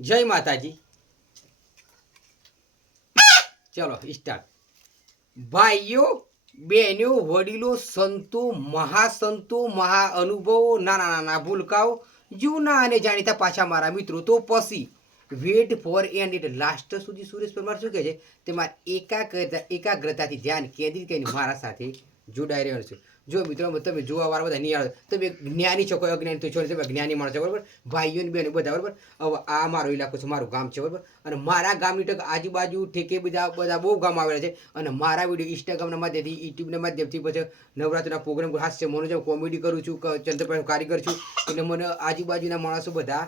જય માતાજી. ચલો સ્ટાર્ટ. ભાઈઓ, બહેનો, વડીલો, સંતો, મહાસંતો, મહા અનુભવો, નાના નાના ભૂલકાઓ, જૂના અને જાણીતા પાછા મારા મિત્રો. તો પછી વેટ ફોર એન્ડ એટલે લાસ્ટ સુધી સુરેશ પરમાર શું કહે છે તેમાં એકાગ્રતાથી ધ્યાન કેન્દ્રિત કરીને મારા સાથે જોડાઈ રહ્યો છે. જો મિત્રો તમે જોવા વાળા બધા નહીં આવે, તમે જ્ઞાની છો કોઈ અજ્ઞાની તો છોડી, તમે જ્ઞાની માણસો બરાબર, ભાઈઓ ને બહેનો બધા બરાબર. હવે આ મારો ઇલાકો છે, મારું ગામ છે બરાબર, અને મારા ગામની ટક આજુબાજુ ઠેકે બધા બધા બહુ ગામ આવેલા છે. અને મારા વિડીયો ઇન્સ્ટાગ્રામના માધ્યમથી, યુટ્યુબના માધ્યમથી પછી નવરાત્રિના પ્રોગ્રામ હાસ્ય મનોરંજન કોમેડી કરું છું, ચંદ્રભાઈ કારીગર છું. એટલે મને આજુબાજુના માણસો બધા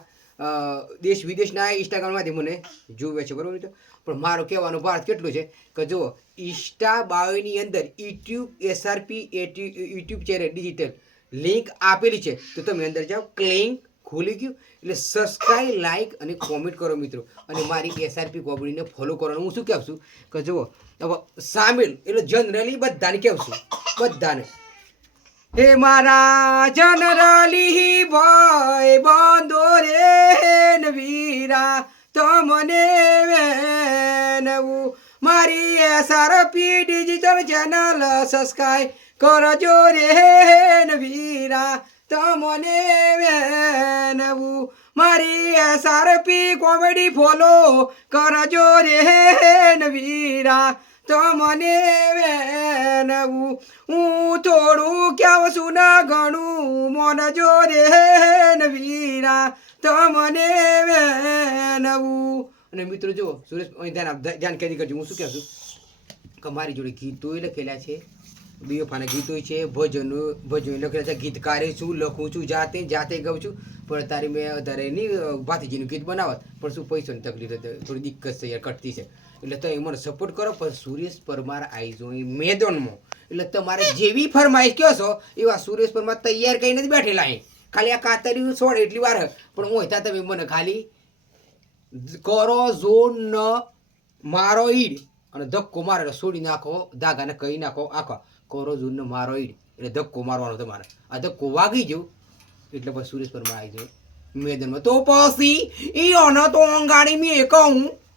દેશ વિદેશના ઇન્સ્ટાગ્રામમાંથી મને જોવે છે બરાબર. તો પણ મારો કહેવાનો ભારત કેટલું છે કે જો ઇન્સ્ટા બાયોની અંદર YouTube SRP YouTube channel digital link આપેલી છે, તો તમે અંદર જાઓ, ક્લિંક ખુલી ગયું એટલે સબસ્ક્રાઈબ, લાઇક અને કોમેન્ટ કરો મિત્રો. અને મારી એસઆરપી કોમેડીને ફોલો કરવાનું હું શું કહું છું કે જુઓ હવે સામેલ એટલે જનરલી બધાને કહું છું, બધાને હે મારા જનરલી ભાઈ બંધો રે વીરા તમને વેનવું મારી એસઆરપી ડિજિટલ ચેનલ સબસ્ક્રાઈબ કરજો રે વીરા તમને વેનવું મારી એસઆરપી કોમેડી ફોલો કરજો રે વીરા તમને વેનવું હું થોડું ક્યાં છું ના ઘણું મોનજો રે વીરા તમને વેનવું. અને મિત્રો જો સુરેશ ધ્યાન કેદી કરજો, હું શું કહું છું કે મારી જોડે ગીતોય લખેલા છે, બીઓફાના ગીતોય છે, ભજનો લખેલા છે, ગીતકારે છું, લખું છું, જાતે ગાઉં છું. પણ તારી મેં વધારે નહીં ભાતીજીનું ગીત બનાવત, પણ શું પૈસાની તકલીફ થોડી દિક્કત છે યાર, કટતી છે. એટલે તમે મને સપોર્ટ કરો. પણ સુરેશ પરમાર આવી જો મેદાનમાં, એટલે તમારે જેવી ફરમાઈશ કહો છો એવા સુરેશ પરમાર તૈયાર કરીને જ બેઠેલા અહીં. ખાલી આ કાતરી છોડ એટલી વાર, પણ હું હતા તમે મને ખાલી કરો જોર ન મારો ઈડ અને ધક્કો મારો એટલે છોડી નાખો, ધાગાને કહી નાખો આખો કરો જોર ન મારો ઈડ એટલે ધક્કો મારવાનો તમારે. આ ધક્કો વાગી જવું એટલે પછી સુરેશ પરમાર આવી જાય મેદાનમાં. તો પછી ઈઓનો તો અંગાડી મેં કહું